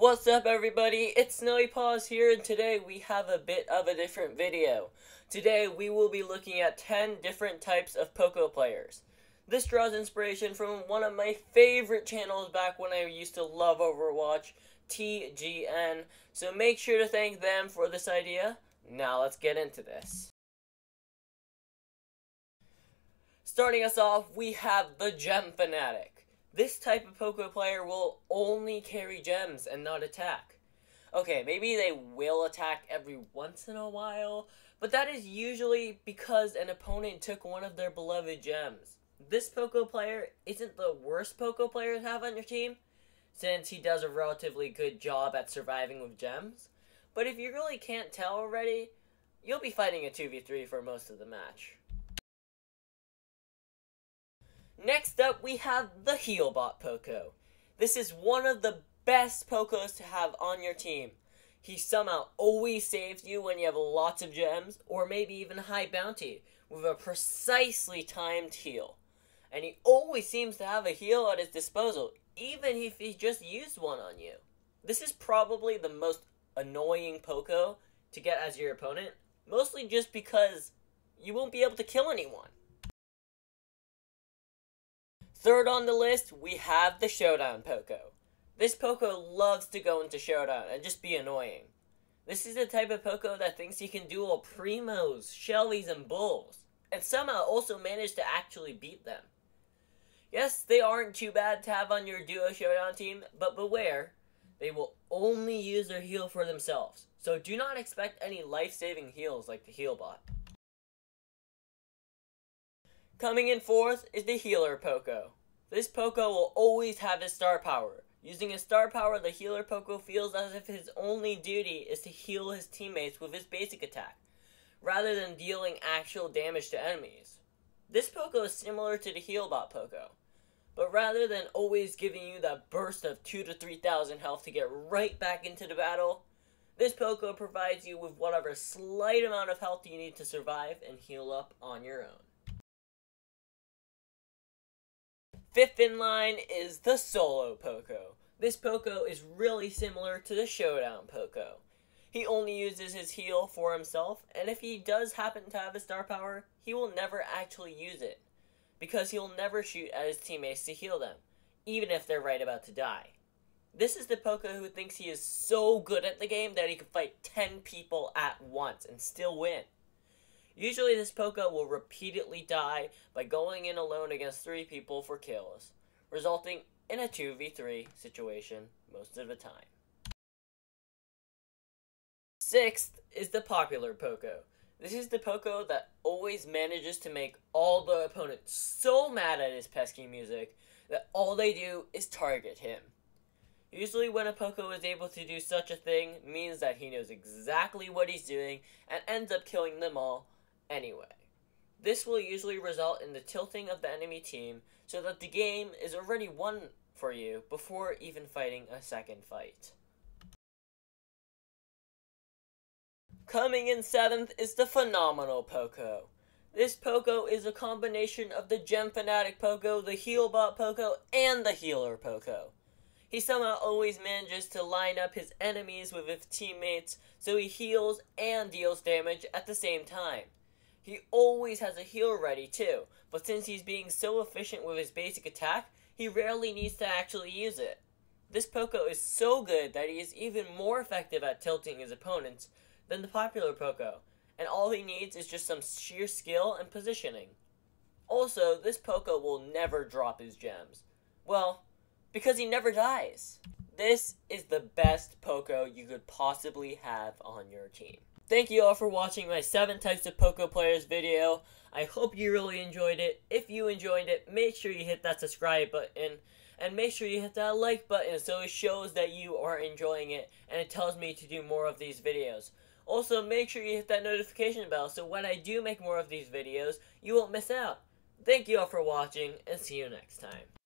What's up everybody, it's Snowy Paws here, and today we have a bit of a different video. Today we will be looking at 10 different types of Poco players. This draws inspiration from one of my favorite channels back when I used to love Overwatch, TGN, so make sure to thank them for this idea. Now let's get into this. Starting us off, we have the Gem Fanatic. This type of Poco player will only carry gems and not attack. Okay, maybe they will attack every once in a while, but that is usually because an opponent took one of their beloved gems. This Poco player isn't the worst Poco player to have on your team, since he does a relatively good job at surviving with gems, but if you really can't tell already, you'll be fighting a 2v3 for most of the match. Next up, we have the Healbot Poco. This is one of the best Pocos to have on your team. He somehow always saves you when you have lots of gems, or maybe even high bounty, with a precisely timed heal. And he always seems to have a heal at his disposal, even if he just used one on you. This is probably the most annoying Poco to get as your opponent, mostly just because you won't be able to kill anyone. Third on the list, we have the Showdown Poco. This Poco loves to go into Showdown and just be annoying. This is the type of Poco that thinks he can duel Primos, Shellies, and Bulls, and somehow also manage to actually beat them. Yes, they aren't too bad to have on your duo Showdown team, but beware, they will only use their heal for themselves, so do not expect any life-saving heals like the Healbot. Coming in fourth is the Healer Poco. This Poco will always have his star power. Using his star power, the Healer Poco feels as if his only duty is to heal his teammates with his basic attack, rather than dealing actual damage to enemies. This Poco is similar to the Healbot Poco, but rather than always giving you that burst of 2,000 to 3,000 health to get right back into the battle, this Poco provides you with whatever slight amount of health you need to survive and heal up on your own. Fifth in line is the Solo Poco. This Poco is really similar to the Showdown Poco. He only uses his heal for himself, and if he does happen to have a star power, he will never actually use it, because he'll never shoot at his teammates to heal them, even if they're right about to die. This is the Poco who thinks he is so good at the game that he can fight 10 people at once and still win. Usually this Poco will repeatedly die by going in alone against 3 people for kills, resulting in a 2v3 situation most of the time. Sixth is the popular Poco. This is the Poco that always manages to make all the opponents so mad at his pesky music that all they do is target him. Usually when a Poco is able to do such a thing, means that he knows exactly what he's doing and ends up killing them all anyway. This will usually result in the tilting of the enemy team so that the game is already won for you before even fighting a second fight. Coming in seventh is the Phenomenal Poco. This Poco is a combination of the Gem Fanatic Poco, the Healbot Poco, and the Healer Poco. He somehow always manages to line up his enemies with his teammates so he heals and deals damage at the same time. He always has a heal ready too, but since he's being so efficient with his basic attack, he rarely needs to actually use it. This Poco is so good that he is even more effective at tilting his opponents than the popular Poco, and all he needs is just some sheer skill and positioning. Also, this Poco will never drop his gems. Well, because he never dies. This is the best Poco you could possibly have on your team. Thank you all for watching my 7 types of Poco players video. I hope you really enjoyed it. If you enjoyed it, make sure you hit that subscribe button. And make sure you hit that like button so it shows that you are enjoying it. And it tells me to do more of these videos. Also, make sure you hit that notification bell so when I do make more of these videos, you won't miss out. Thank you all for watching, and see you next time.